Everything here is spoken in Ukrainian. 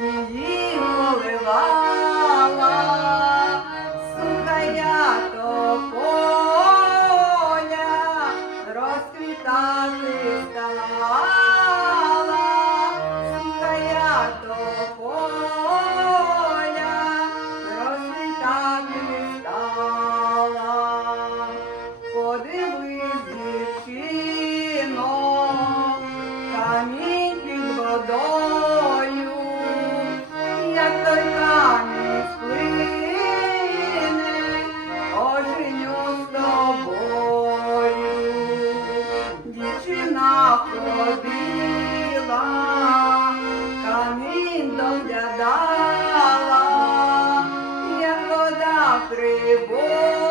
її поливала, суха я тополя, розквітати стала, суха я тополя, розквітати стала. Подивись, дівчино, камінь під водою, як той камінь сплине, оженю з тобою. Дівчина ходила, камінь доглядала, як вода прибула.